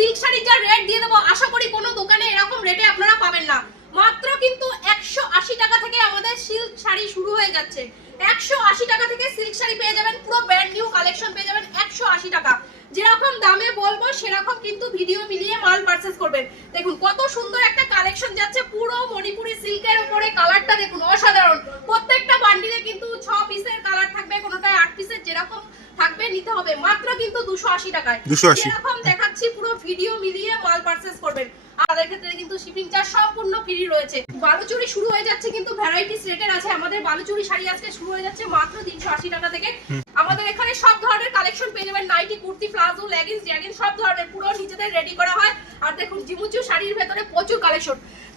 Silk শাড়ির যা rate দিয়ে দেবো, আশা করি কোনো দোকানে এরকম রেটে আপনারা পাবেন না। মাত্র কিন্তু 180 টাকা থেকে আমাদের সিল্ক শাড়ি শুরু হয়ে যাচ্ছে। 180 টাকা থেকে সিল্ক শাড়ি পেয়ে যাবেন, পুরো ব্র্যান্ড নিউ কালেকশন পেয়ে যাবেন 180 টাকা। যেরকম দামে বলবো সেরকম কিন্তু ভিডিও মিলিয়ে মাল পারচেজ করবেন। দেখুন কত সুন্দর একটা কালেকশন যাচ্ছে, পুরো মণিপুরি সিল্কের উপরে। কালারটা দেখুন অসাধারণ, প্রত্যেকটা বান্ডিলে কিন্তু 6 পিসের কালার থাকবে, কোনোটায় 8 পিসের, যেরকম থাকবে নিতে হবে মাত্র কিন্তু 280 টাকায়। 280 যেরকম দেখাচ্ছি পুরো ভিডিও মিলিয়ে মাল পারচেজ করবেন। আমাদের ক্ষেত্রে কিন্তু শিপিং চার্জ সম্পূর্ণ ফ্রি রয়েছে। বালুচুরি শুরু হয়ে যাচ্ছে কিন্তু ভ্যারাইটিস রেটের আছে। আমাদের বালুচুরি শাড়ি আজকে শুরু হয়ে যাচ্ছে মাত্র 380 টাকা থেকে। আমাদের এখানে সব ধরনের কালেকশন পেয়ে যাবেন, nightie, kurti, palazzo, leggings, jeggings সব ধরনের পুরো নিজেদের রেডি করা হয়। আর দেখুন জিমিচু শাড়ির ভেতরে প্রচুর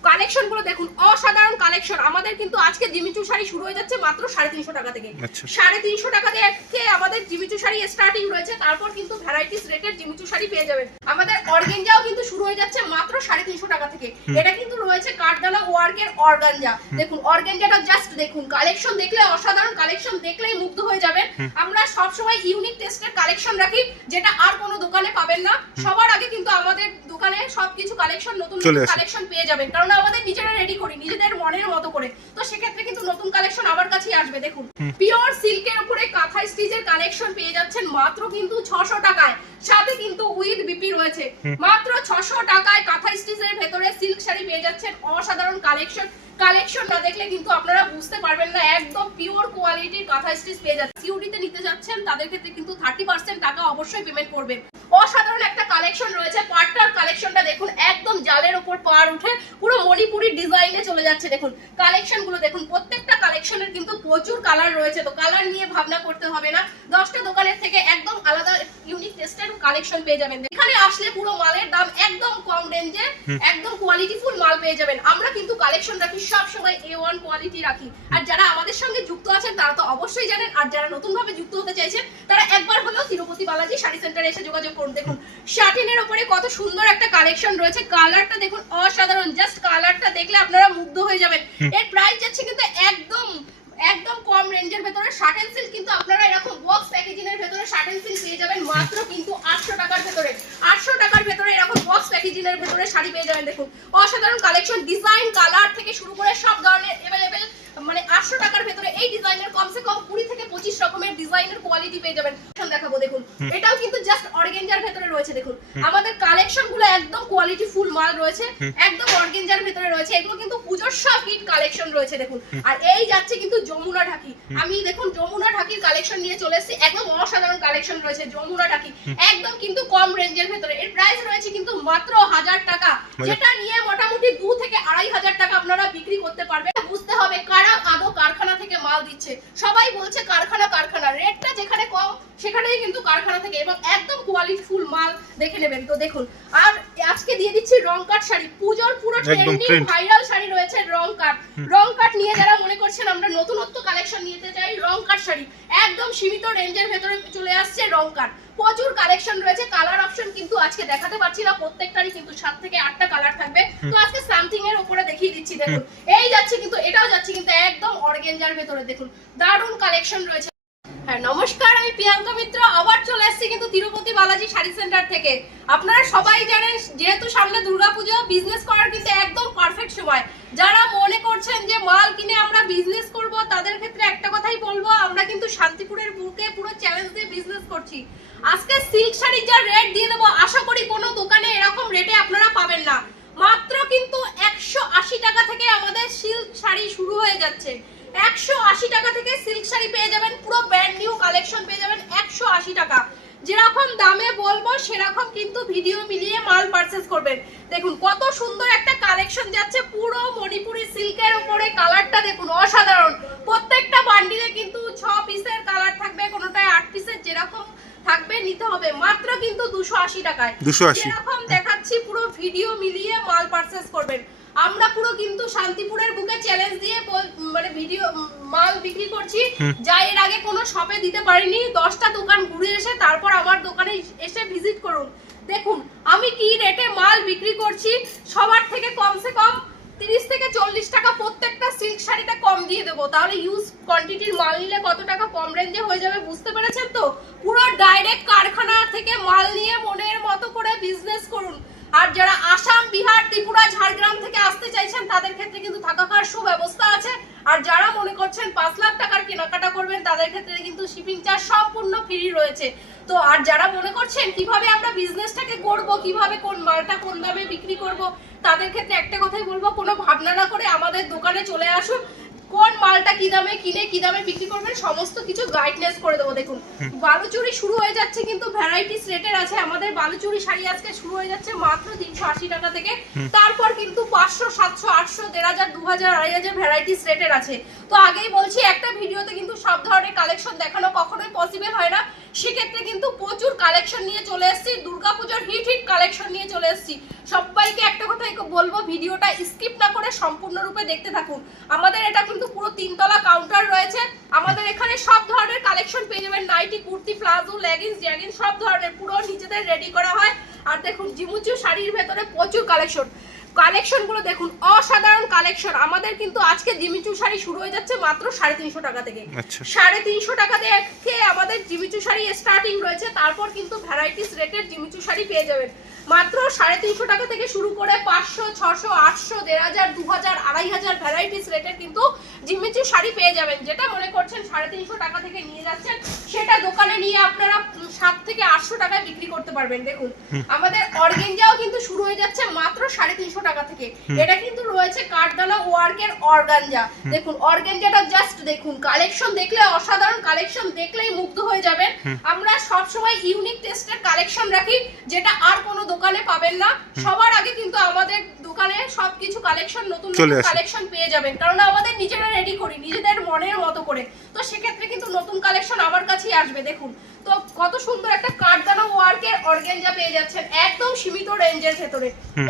কালেকশন গুলো দেখুন, অসাধারণ কালেকশন। আমাদের কিন্তু আজকে জিমিচু শাড়ি শুরু হয়ে যাচ্ছে মাত্র 350 টাকা থেকে। 350 টাকা থেকে আমাদের জিমিচু শাড়ি স্টার্টিং রয়েছে, তারপর কিন্তু ভ্যারাইটিস রেটের জিমিচু শাড়ি পেয়ে যাবেন। আমাদের অর্গানজাও কিন্তু শুরু হয়ে যাচ্ছে মাত্র 350 টাকা থেকে। এটা কিন্তু রয়েছে কাঠদানা ওয়ার্কের অর্গানজা। দেখুন অর্গানজাটা জাস্ট দেখুন, কালেকশন দেখলে অসাধারণ, কালেকশন দেখলেই মুগ্ধ হয়ে যাবেন। আমরা সব সময় ইউনিক টেস্টের কালেকশন রাখি, যেটা আর কোনো দোকানে পাবেন না। সবার আগে কিন্তু আমাদের দোকানে সবকিছু কালেকশন, নতুন কালেকশন পেয়ে যাবেন, কারণ আমাদের নিজেরা রেডি করি নিজেদের মনের মতো করে। তো সেক্ষেত্রে কিন্তু নতুন কালেকশন আমার কাছেই আসবে। দেখুন পিওর সিল্কের উপরে কাঁথা স্টিচের কালেকশন পেয়ে যাচ্ছেন মাত্র কিন্তু 600 টাকায়, সাথে কিন্তু উইথ বিপি রয়েছে। মাত্র 600 টাকায় কাঁথা স্টিচের ভেতরে সিল্ক শাড়ি পেয়ে যাচ্ছেন, অসাধারণ কালেকশন না দেখলে কিন্তু আপনারা বুঝতে পারবেন না। একদম পিওর কোয়ালিটির কাঁথা স্টিচ পেয়ে যাচ্ছেন। সিউডিতে নিতে যাচ্ছেন তাদের ক্ষেত্রে কিন্তু 30% টাকা অবশ্যই পেমেন্ট করবেন। অসাধারণ একটা কালেকশন রয়েছে, পাটটার কালেকশনটা দেখুন, একদম জালের উপর পাড় উঠে পুরো মণিপুরি ডিজাইনে চলে যাচ্ছে। দেখুন কালেকশনগুলো দেখুন, প্রত্যেকটা কালেকশনের কিন্তু প্রচুর কালার রয়েছে, তো কালার নিয়ে ভাবনা করতে হবে না। 10টা দোকানের থেকে একদম আলাদা ইউনিক টেস্টের কালেকশন পেয়ে যাবেন। এখানে আসলে পুরো মালের দাম একদম কম রেঞ্জে, একদম কোয়ালিটিফুল মাল পেয়ে যাবেন। আমরা কিন্তু কালেকশন রাখি সব সময় A1 কোয়ালিটি রাখি। আর যারা আমাদের সঙ্গে যুক্ত আছেন তারা তো অবশ্যই জানেন, আর যারা নতুন ভাবে যুক্ত হতে চাইছেন তারা একবার হলেও তিরুপতি বালাজি শাড়ি সেন্টারে এসে যোগাযোগ করুন। দেখুন শাটিনের উপরে কত সুন্দর একটা কালেকশন রয়েছে, কালারটা দেখুন অসাধারণ, জাস্ট কালারটা দেখলে আপনারা মুগ্ধ হয়ে যাবেন। এর প্রাইস যাচ্ছে কিন্তু একদম কম রেঞ্জের ভেতরে। শার্টেন সিল্ক কিন্তু আপনারা এরকম বক্স প্যাকেজিং এর ভেতরে শার্টেন সিল্ক পেয়ে যাবেন মাত্র কিন্তু 800 টাকার ভেতরে। 800 টাকার ভেতরে এরকম বক্স প্যাকেজিং এর ভেতরে শাড়ি পেয়ে যাবেন। দেখুন অসাধারণ কালেকশন, ডিজাইন, কালার থেকে শুরু করে সব ধরনের अवेलेबल। মানে 800 টাকার ভেতরে এই ডিজাইনের কমসে কম 20 থেকে 25 রকমের ডিজাইনের কোয়ালিটি পেয়ে যাবেন। দেখাবো দেখুন, এটাও কিন্তু জাস্ট অর্গানজার ভেতরে রয়েছে। দেখুন আমাদের কালেকশনগুলো একদম কোয়ালিটি ফুল মাল রয়েছে, একদম অর্গানজার ভেতরে রয়েছে। এগুলো কিন্তু পূজোর সব হিট কালেকশন রয়েছে। দেখুন আর এই যাচ্ছে কিন্তু যমুনা ঢাকি। আমি দেখুন যমুনা ঢাকির কালেকশন নিয়ে চলে এসেছি, একদম অসাধারণ কালেকশন রয়েছে যমুনা ঢাকি, একদম কিন্তু কম রেঞ্জের ভেতরে। এর প্রাইস রয়েছে কিন্তু মাত্র 1000 টাকা, যেটা নিয়ে মোটামুটি 2 থেকে 2500 টাকা আপনারা বিক্রি করতে পারবেন। বুঝতে হবে কারা আদৌ কারখানা থেকে মাল দিচ্ছে। সবাই বলছে কারখানা, রেটটা যেখানে কম সেখানেই কিন্তু কারখানা থেকে, এবং একদম কোয়ালিটি ফুল মাল দেখে নেবেন। তো দেখুন আর আজকে দিয়ে দিচ্ছি রং কাট শাড়ি, পূজোর পুরো ট্রেন্ডিং ভাইরাল শাড়ি রয়েছে রং কাট নিয়ে যারা মনে করছেন আমরা নতুনত্ব কালেকশন নিতে চাই, রং কাট শাড়ি একদম সীমিত রেঞ্জের ভেতরে চলে আসছে রং কাট। প্রচুর কালেকশন রয়েছে, কালার অপশন কিন্তু আজকে দেখাতে পারছি না, প্রত্যেকটারই কিন্তু 7 থেকে 8টা কালার থাকবে। তো আজকে সামথিং এর উপরে দেখিয়ে দিচ্ছি। দেখুন এই যাচ্ছে কিন্তু, এটাও যাচ্ছে কিন্তু একদম অর্গানজার ভেতরে। দেখুন দারুণ কালেকশন রয়েছে। হ্যাঁ নমস্কার, আমি প্রিয়াঙ্কা মিত্র আবার চলে এসেছি কিন্তু তিরুপতি বালাজি শাড়ি সেন্টার থেকে। আপনারা সবাই জানেন যেহেতু সামনে দুর্গাপূজা, বিজনেস করার কিন্তু একদম পারফেক্ট সময়। যারা মনে করছেন যে মাল কিনে আমরা বিজনেস করব, তাদের ক্ষেত্রে একটা কথাই বলবো, আমরা কিন্তু শান্তিপুরের বুকে পুরো চ্যালেঞ্জ দিয়ে বিজনেস করছি। আজকে সিল্ক শাড়ির যা রেট দিয়ে দেবো, আশা করি কোনো দোকানে এরকম রেটে আপনারা পাবেন না। মাত্র কিন্তু 180 টাকা থেকে আমাদের সিল্ক শাড়ি শুরু হয়ে যাচ্ছে। 180 টাকা থেকে সিল্ক শাড়ি পেয়ে যাবেন, পুরো ব্র্যান্ড নিউ কালেকশন পেয়ে যাবেন 180 টাকা। যেরকম দামে বলবো সেরকম কিন্তু ভিডিও মিলিয়ে মাল পারচেজ করবেন। দেখুন কত সুন্দর একটা কালেকশন যাচ্ছে, পুরো মণিপুরি সিল্কের উপরে। কালারটা দেখুন অসাধারণ, প্রত্যেকটা বান্ডিলে কিন্তু 6 পিসের কালার থাকবে, কোনোটায় 8 পিসের, যেরকম থাকবে নিতে হবে মাত্র কিন্তু 280 টাকায়। 280 যেরকম দেখাচ্ছি পুরো ভিডিও মিলিয়ে মাল পারচেজ করবেন। আমরা পুরো কিন্তু শান্তিপুরের বুকে চ্যালেঞ্জ দিয়ে মানে ভিডিও মাল বিক্রি করছি, যা এর আগে কোনো শপে দিতে পারিনি। 10টা দোকান ঘুরে এসে তারপর আমার দোকানে এসে ভিজিট করুন। দেখুন আমি কি রেটে মাল বিক্রি করছি, সবার থেকে কমসে কম 30 থেকে 40 টাকা প্রত্যেকটা সিল্ক শাড়িতে কম দিয়ে দেবো। তাহলে ইউজ কোয়ান্টিটির মাল নিলে কত টাকা কম রেঞ্জে হয়ে যাবে, বুঝতে পেরেছেন তো? পুরো ডাইরেক্ট কারখানা থেকে মাল নিয়ে মনের মতো করে বিজনেস করুন। আর যারা আসাম, বিহার, ত্রিপুরা, ঝাড়গ্রাম থেকে আসতে চাইছেন তাদের ক্ষেত্রে কিন্তু থাকা খাওয়ার সুব্যবস্থা আছে। আর যারা মনে করছেন 5 লাখ টাকার কেনাকাটা করবেন তাদের ক্ষেত্রে কিন্তু শিপিং চার্জ সম্পূর্ণ ফ্রি রয়েছে। তো আর যারা মনে করছেন কিভাবে আমরা বিজনেসটাকে করব, কিভাবে কোন মালটা কোন দামে বিক্রি করব, তাদের ক্ষেত্রে একটা কথাই বলবো, কোনো ভাবনা না করে আমাদের দোকানে চলে আসুন। কোন মালটা কি দামে কিনে কি দামে বিক্রি করবেন সমস্ত কিছু গাইডনেস করে দেবো। দেখুন বালুচুরি শুরু হয়ে যাচ্ছে কিন্তু ভ্যারাইটিস রেটের আছে। আমাদের বালুচুরি শাড়ি আজকে শুরু হয়ে যাচ্ছে মাত্র 380 টাকা থেকে। তারপর কিন্তু 500, 700, 800, 1500, 2000, 2500 ভ্যারাইটিস রেটের আছে। তো আগেই বলছি একটা ভিডিওতে কিন্তু সব ধরনের কালেকশন দেখানো কখনোই পসিবল হয় না। সেক্ষেত্রে কিন্তু প্রচুর কালেকশন নিয়ে চলে এসেছি, দুর্গাপুজোর হিট কালেকশন নিয়ে চলে এসেছি। সবাইকে একটা কথাই বলবো, ভিডিওটা স্কিপ না করে সম্পূর্ণরূপে দেখতে থাকুন। আমাদের এটা কিন্তু পুরো 3 তলা কাউন্টার রয়েছে। আমাদের এখানে সব ধরনের কালেকশন পেয়ে যাবেন, nightie, kurti, palazzo, leggings, jeggings সব ধরনের পুরো নিজেদের রেডি করা হয়। আর দেখুন জিমুচু শাড়ির ভেতরে প্রচুর কালেকশনগুলো দেখুন, অসাধারণ কালেকশন। আমাদের কিন্তু আজকে জিমিচু শাড়ি শুরু হয়ে যাচ্ছে মাত্র 350 টাকা থেকে। 350 টাকা থেকে আমাদের জিমিচু শাড়ি স্টার্টিং রয়েছে। তারপর কিন্তু ভ্যারাইটিস রেটের জিমিচু শাড়ি পেয়ে যাবেন মাত্র 350 টাকা থেকে শুরু করে 500, 600, 800, 1500, 2000, 2500 ভ্যারাইটিস রেটের কিন্তু জিমিচু শাড়ি পেয়ে যাবেন। যেটা মনে করছেন 350 টাকা থেকে নিয়ে যাচ্ছেন, সেটা দোকানে নিয়ে আপনারা 7 থেকে 800 টাকায় বিক্রি করতে পারবেন। দেখুন আমাদের অর্গানজাও কিন্তু শুরু হয়ে যাচ্ছে মাত্র 350 টাকা থেকে। এটা কিন্তু রয়েছে কাঠদানা ওয়ার্কের অর্গানজা। দেখুন অর্গানজাটা জাস্ট দেখুন, কালেকশন দেখলে অসাধারণ, কালেকশন দেখলেই মুগ্ধ হয়ে যাবেন। আমরা সব সময় ইউনিক টেস্টের কালেকশন রাখি, যেটা আর কোনো দোকানে পাবেন না। সবার আগে কিন্তু আমাদের দোকানে সবকিছু কালেকশন, নতুন কালেকশন পেয়ে যাবেন, কারণ আমাদের নিজেরা রেডি করি নিজেদের মনের মতো করে। তো সেক্ষেত্রে কিন্তু নতুন কালেকশন আমার কাছেই আসবে। দেখুন তো কত সুন্দর একটা কাঠদানা ওয়ার্কের অর্গানজা পেয়ে যাচ্ছেন একদম সীমিত রেঞ্জের ভেতরে।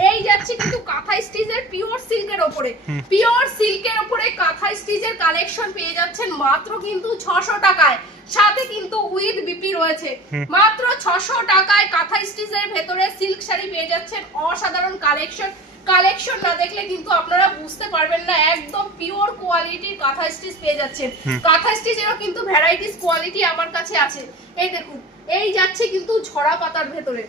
এই যাচ্ছে কিন্তু কাঁথা স্টিচের পিওর সিল্কের উপরে, পিওর সিল্কের উপরে কাঁথা স্টিচের কালেকশন পেয়ে যাচ্ছেন মাত্র কিন্তু 600 টাকায়। সাথে কিন্তু উইথ বিপি রয়েছে। মাত্র 600 টাকায় কাঁথা স্টিচের ভেতরে সিল্ক শাড়ি পেয়ে যাচ্ছেন। অসাধারণ কালেকশন না দেখলে কিন্তু আপনারা বুঝতে পারবেন না, একদম পিওর কোয়ালিটির কাঁথা স্টিচ পেয়ে যাচ্ছেন। কাঁথা স্টিচেরও কিন্তু ভ্যারাইটিস কোয়ালিটি আমার কাছে আছে। এই দেখুন এই যাচ্ছে কিন্তু ঝরা পাতার ভেতরে,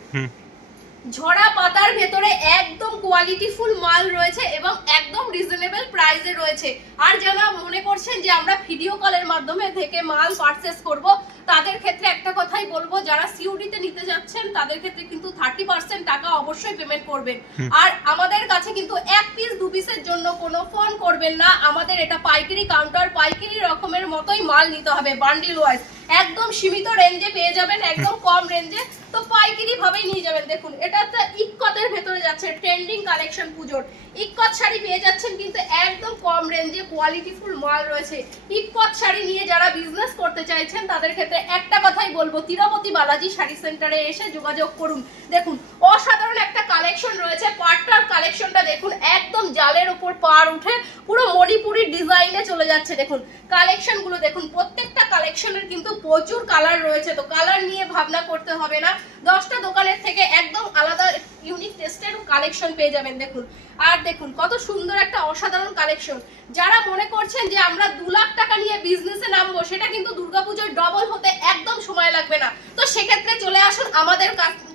ঝরা পাতার ভেতরে একদম কোয়ালিটিফুল মাল রয়েছে এবং একদম রিজনেবল প্রাইসে রয়েছে। আর যারা মনে করছেন যে আমরা ভিডিও কলের মাধ্যমে থেকে মাল পারচেজ করব, তাদের ক্ষেত্রে একটা কথাই বলবো, যারা সিওডিতে নিতে যাচ্ছেন তাদের ক্ষেত্রে কিন্তু 30% টাকা অবশ্যই পেমেন্ট করবেন। আর আমাদের কাছে কিন্তু 1 পিস 2 পিসের জন্য কোনো ফোন করবেন না। আমাদের এটা পাইকারি কাউন্টার, পাইকারি রকমের মতোই মাল নিতে হবে, বান্ডিল ওয়াইজ। একদম সীমিত রেঞ্জে পেয়ে যাবেন, একদম কম রেঞ্জে, তো পাইকারি ভাবেই নিয়ে যাবেন। দেখুন এটা একটা ইক্কতের ভেতরে যাচ্ছে, ট্রেন্ডিং কালেকশন পুজোর ইক্কত শাড়ি পেয়ে যাচ্ছেন কিন্তু একদম কম রেঞ্জে, কোয়ালিটিফুল মাল রয়েছে। ইক্কত শাড়ি নিয়ে যারা বিজনেস করতে চাইছেন তাদের ক্ষেত্রে একটা কথাই বলবো, তিরুপতি বালাজি শাড়ি সেন্টারে এসে যোগাযোগ করুন। দেখুন অসাধারণ একটা কালেকশন রয়েছে। পাটটার কালেকশনটা দেখুন, একদম জালের উপর পার উঠে পুরো মণিপুরি ডিজাইনে চলে যাচ্ছে। দেখুন কালেকশনগুলো দেখুন, প্রত্যেকটা কালেকশনের কিন্তু প্রচুর কালার রয়েছে। তো কালার নিয়ে ভাবনা করতে হবে না, 10টা দোকানের থেকে একদম আলাদা ইউনিক টেস্টের কালেকশন পেয়ে যাবেন। দেখুন আর দেখুন কত সুন্দর একটা অসাধারণ কালেকশন। যারা মনে করছেন যে আমরা 2 লাখ টাকা নিয়ে বিজনেসে নামবো, সেটা কিন্তু দুর্গাপূজার ডবল হতে একদম সময় লাগবে না। তো সেক্ষেত্রে চলে আসুন আমাদের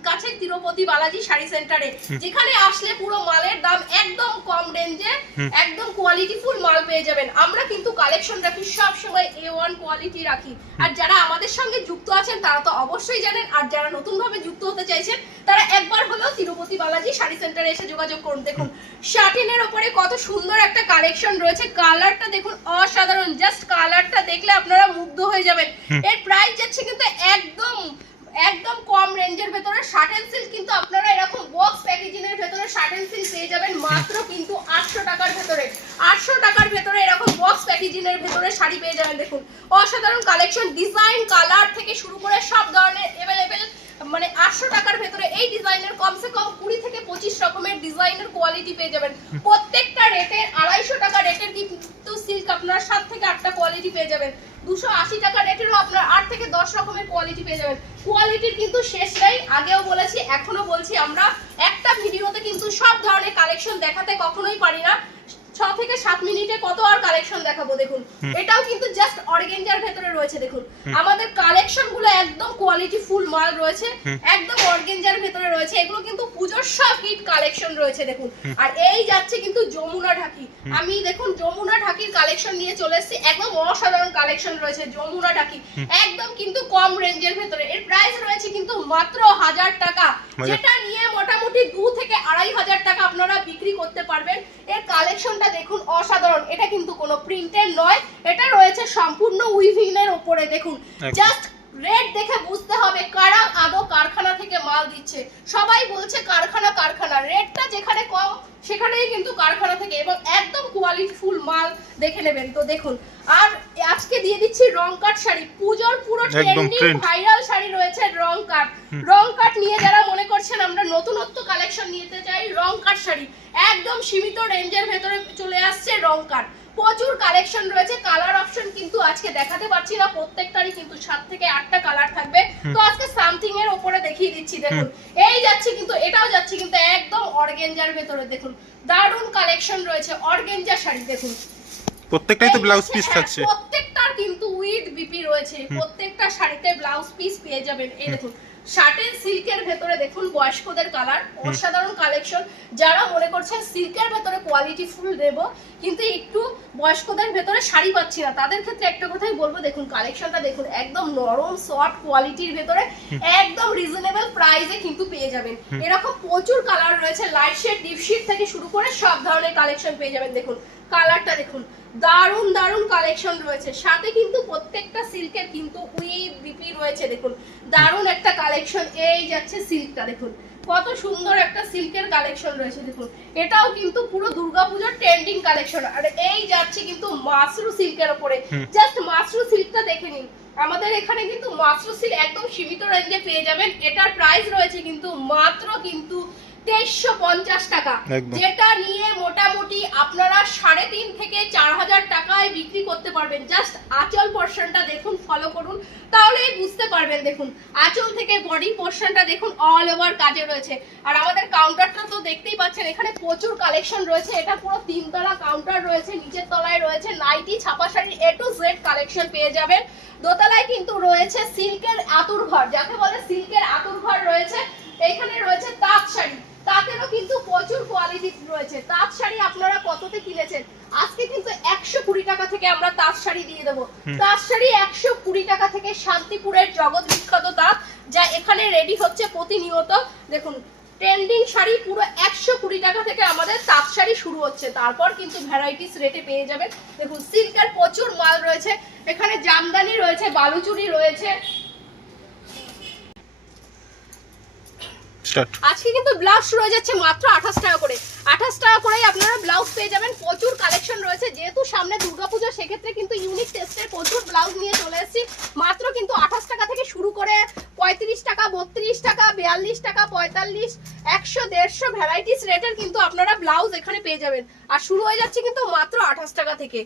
কাছে তিরুপতি বালাজি শাড়ি সেন্টারে, যেখানে আসলে পুরো মালের দাম একদম কম রেঞ্জে, একদম কোয়ালিটিফুল মাল পেয়ে যাবেন। আমরা কিন্তু কালেকশন রাখি সব সময় A1 কোয়ালিটি রাখি। আর যারা আমাদের সঙ্গে যুক্ত আছেন তারা তো অবশ্যই জানেন, আর যারা নতুন ভাবে যুক্ত হতে চাইছেন তারা একবার হলেও তিরুপতি বালাজি শাড়ি সেন্টারে এসে যোগাযোগ করুন। দেখুন শাটিনের উপরে কত সুন্দর একটা কালেকশন রয়েছে, কালারটা দেখুন অসাধারণ, জাস্ট কালারটা দেখলে আপনারা মুগ্ধ হয়ে যাবেন। এর প্রাইস যাচ্ছে কিন্তু একদম কম রেঞ্জের ভেতরে। শার্টেন সিল্ক কিন্তু আপনারা এরকম বক্স প্যাকেজিং এর ভেতরে শার্টেন সিল্ক পেয়ে যাবেন মাত্র কিন্তু 800 টাকার ভেতরে। 800 টাকার ভেতরে এরকম বক্স প্যাকেজিং এর ভেতরে শাড়ি পেয়ে যাবেন। দেখুন অসাধারণ কালেকশন, ডিজাইন কালার থেকে শুরু করে সব ধরনের अवेलेबल, মানে 800 টাকার ভেতরে এই ডিজাইনের কমসে কম 20 থেকে 25 রকমের ডিজাইনের কোয়ালিটি পেয়ে যাবেন। প্রত্যেকটা রেটের 250 টাকা রেটের কিন্তু সিল্ক আপনারা 7 থেকে 8টা কোয়ালিটি পেয়ে যাবেন। 280 টাকা রেটেরও আপনারা 8 থেকে 10 রকমের কোয়ালিটি পেয়ে যাবেন। কোয়ালিটির কিন্তু শেষ নেই, আগেও বলেছি এখনো বলছি, আমরা একটা ভিডিওতে কিন্তু সব ধরনের কালেকশন দেখাতে কখনোই পারি না। 6 থেকে 7 মিনিটে কত আর কালেকশন দেখাবো দেখুন। এটাও কিন্তু জাস্ট অর্গানজার ভেতরে রয়েছে দেখুন। আমাদের কালেকশন গুলো একদম কোয়ালিটি ফুল মাল রয়েছে, একদম অর্গানজার ভেতরে রয়েছে। এগুলো কিন্তু পূজোর সব হিট কালেকশন রয়েছে দেখুন। আর এই যাচ্ছে কিন্তু যমুনা ঢাকি। আমি দেখুন যমুনা ঢাকির কালেকশন নিয়ে চলে এসেছি, একদম অসাধারণ কালেকশন রয়েছে যমুনা ঢাকি, একদম কিন্তু কম রেঞ্জের ভেতরে। এর প্রাইস রয়েছে কিন্তু মাত্র 1000 টাকা, যেটা নিয়ে মোটামুটি 2 থেকে 2500 টাকা আপনারা বিক্রি করতে পারবেন। এর কালেকশনটা দেখুন অসাধারণ। এটা কিন্তু কোনো প্রিন্টের নয়, এটা রয়েছে সম্পূর্ণ উইভিং এর উপরে দেখুন। জাস্ট রেট দেখে বুঝতে হবে কারা আদৌ কারখানা থেকে মাল দিচ্ছে। সবাই বলছে কারখানা কারখানা, রেটটা যেখানে কম সেখানেই কিন্তু কারখানা থেকে, এবং একদম কোয়ালিটি ফুল মাল দেখে নেবেন। তো দেখুন, আর আজকে দিয়ে দিচ্ছি রং কাট শাড়ি। পূজোর পুরো ট্রেন্ডিং ভাইরাল শাড়ি রয়েছে রং কাট। রং কাট নিয়ে যারা মনে করছেন আমরা নতুনত্ব কালেকশন নিতে চাই, রং কাট শাড়ি একদম সীমিত রেঞ্জের ভেতরে চলে আসছে রং কাট। প্রচুর কালেকশন রয়েছে। কালার অপশন কিন্তু আজকে দেখাতে পারছি না, প্রত্যেকটারই কিন্তু 7 থেকে 8টা কালার থাকবে। তো আজকে সামথিং এর উপরে দেখিয়ে দিচ্ছি দেখুন। এই যাচ্ছে কিন্তু, এটাও যাচ্ছে কিন্তু একদম অর্গানজার ভেতরে দেখুন। দারুন কালেকশন রয়েছে অর্গানজা শাড়ি দেখুন। প্রত্যেকটাই তো ব্লাউজ পিস থাকছে, প্রত্যেকটার কিন্তু উইথ বিপি রয়েছে, প্রত্যেকটা শাড়িতে ব্লাউজ পিস পেয়ে যাবেন। এই দেখুন শার্টের সিল্কের ভেতরে দেখুন বয়স্কদের কালার, অসাধারণ কালেকশন। যারা মনে করছেন সিল্কের ভেতরে কোয়ালিটি ফুল দেব কিন্তু একটু বয়স্কদের ভেতরে শাড়ি পাচ্ছি না, তাদের ক্ষেত্রে একটা কথাই বলবো, দেখুন কালেকশনটা দেখুন, একদম নরম সফট কোয়ালিটির ভেতরে একদম রিজনেবল প্রাইসে কিন্তু পেয়ে যাবেন। এরকম প্রচুর কালার রয়েছে, লাইট শেড ডিপ শেড থেকে শুরু করে সব ধরনের কালেকশন পেয়ে যাবেন। দেখুন কালারটা দেখুন, দারুন দারুন কালেকশন রয়েছে। সাথে কিন্তু প্রত্যেকটা সিল্কের কিন্তু উইথ বিপি রয়েছে দেখুন। দারুন একটা কালেকশন। এই যাচ্ছে সিল্কটা দেখুন, কত সুন্দর একটা সিল্কের কালেকশন রয়েছে দেখুন। এটাও কিন্তু পুরো দুর্গাপূজার ট্রেন্ডিং কালেকশন। আর এই যাচ্ছে কিন্তু মাশরু সিল্কের উপরে। জাস্ট মাশরু সিল্কটা দেখে নিন। আমাদের এখানে কিন্তু মাশরু সিল্ক একদম সীমিত রেঞ্জে পেয়ে যাবেন। এটার প্রাইস রয়েছে কিন্তু মাত্র কিন্তু 2350 টাকা, যেটা নিয়ে মোটামুটি আপনারা 3.5 থেকে 4000 টাকায় বিক্রি করতে পারবেন। জাস্ট আঁচল পোরশনটা দেখুন, ফলো করুন তাহলেই বুঝতে পারবেন। দেখুন আঁচল থেকে বডি পোরশনটা দেখুন অল ওভার কাজে রয়েছে। আর আমাদের কাউন্টারটা তো দেখতেই পাচ্ছেন, এখানে প্রচুর কালেকশন রয়েছে। এটা পুরো 3 তলা কাউন্টার রয়েছে, নিচের তলায় রয়েছে নাইটি, ছাপা sari, A to Z collection পেয়ে যাবেন। দোতলায় কিন্তু রয়েছে সিল্কের আতুর ঘর, যাকে বলে সিল্কের আতুর ঘর রয়েছে। এখানে রয়েছে তাঁত শাড়ি, তাঁতেরও কিন্তু প্রচুর কোয়ালিটি রয়েছে। তাঁত শাড়ি আপনারা কততে কিনেছেন? আজকে কিন্তু 120 টাকা থেকে আমরা তাঁত শাড়ি দিয়ে দেবো। তাঁত শাড়ি 120 টাকা থেকে, শান্তিপুরের জগৎ বিখ্যাত তাঁত, যা এখানে রেডি হচ্ছে প্রতিনিয়ত। দেখুন ট্রেন্ডিং শাড়ি পুরো 120 টাকা থেকে আমাদের তাঁত শাড়ি শুরু হচ্ছে, তারপর কিন্তু ভ্যারাইটিস রেটে পেয়ে যাবেন। দেখুন সিল্কের প্রচুর মাল রয়েছে, এখানে জামদানি রয়েছে, বালুচুরি রয়েছে। আজকে কিন্তু ব্লাউজ রয়ে যাচ্ছে মাত্র 28 টাকা করে। 28 টাকা করেই আপনারা ব্লাউজ পেয়ে যাবেন। প্রচুর কালেকশন রয়েছে, যেহেতু সামনে দুর্গাপূজা, সেক্ষেত্রে কিন্তু ইউনিক টেস্টের প্রচুর ব্লাউজ নিয়ে চলে এসেছি। মাত্র কিন্তু 28 টাকা থেকে শুরু করে 35 টাকা, 32 টাকা, 42 টাকা, 45, 100, 150 ভ্যারাইটিস রেটের কিন্তু আপনারা ব্লাউজ এখানে পেয়ে যাবেন। আর শুরু হয়ে যাচ্ছে কিন্তু মাত্র 28 টাকা থেকে।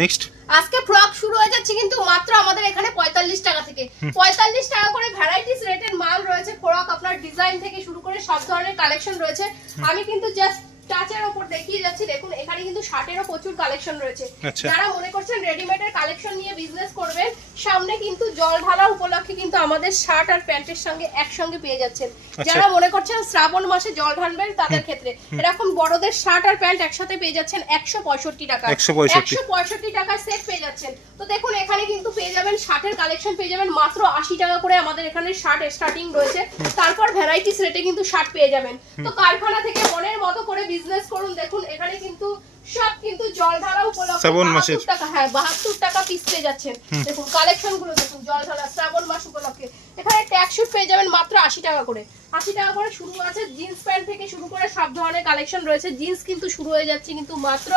নেক্সট আজকে ফ্রক শুরু হয়ে যাচ্ছে কিন্তু মাত্র আমাদের এখানে 45 টাকা থেকে। 45 টাকা করে ভ্যারাইটিস রেটের মাল রয়েছে। ফ্রক আপনার ডিজাইন থেকে শুরু করে সব ধরনের কালেকশন রয়েছে। আমি কিন্তু জাস্ট টাচের উপর দেখিয়ে যাচ্ছি। দেখুন এখানে কিন্তু শার্টেরও প্রচুর কালেকশন রয়েছে। যারা মনে করছেন রেডিমেডের কালেকশন নিয়ে বিজনেস করবেন, সামনে কিন্তু জল ঢালা উপলক্ষে কিন্তু আমাদের শার্ট আর প্যান্টের সঙ্গে একসঙ্গে পেয়ে যাচ্ছেন। যারা মনে করছেন শ্রাবণ মাসে জল ঢালবেন, তাদের ক্ষেত্রে এরকম বড়দের শার্ট আর প্যান্ট একসাথে পেয়ে যাচ্ছেন 165 টাকা। 165 টাকায় সেট পেয়ে যাচ্ছেন। তো দেখুন এখানে কিন্তু পেয়ে যাবেন শার্টের কালেকশন পেয়ে যাবেন মাত্র 80 টাকা করে। আমাদের এখানে শার্ট স্টার্টিং রয়েছে, তারপর ভ্যারাইটিস রেটে কিন্তু শার্ট পেয়ে যাবেন। তো কারখানা থেকে মনের মতো করে বিজনেস করুন। দেখুন এখানে কিন্তু সব কিন্তু জল ঢালা উপলক্ষে 72 টাকা, হ্যাঁ 72 টাকা পিস পেয়ে যাচ্ছেন। দেখুন কালেকশন গুলো দেখুন, জল ঢালা শ্রাবণ মাস উপলক্ষে। এখানে ট্যাগ শুট পেয়ে যাবেন মাত্র 80 টাকা করে। 80 টাকা করে শুরু আছে। জিন্স প্যান্ট থেকে শুরু করে সব ধরনের কালেকশন রয়েছে। জিন্স কিন্তু শুরু হয়ে যাচ্ছে কিন্তু মাত্র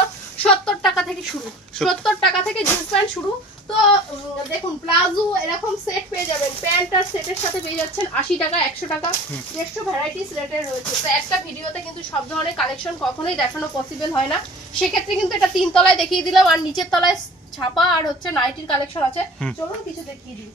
70 টাকা থেকে শুরু। 70 টাকা থেকে জিন্স প্যান্ট শুরু। তো দেখুন প্লাজো এরকম সেট পেয়ে যাবেন, প্যান্ট আর সেটের সাথে পেয়ে যাচ্ছেন 80 টাকা, 100 টাকা, 150 ভ্যারাইটিস রেটের রয়েছে। তো একটা ভিডিওতে কিন্তু সব ধরনের কালেকশন কখনোই দেখানো পসিবল হয় না, সেক্ষেত্রে কিন্তু এটা 3 তলায় দেখিয়ে দিলাম। আর নিচের তলায় ছাপা আর হচ্ছে নাইটির কালেকশন আছে, চলুন কিছু দেখিয়ে দিই।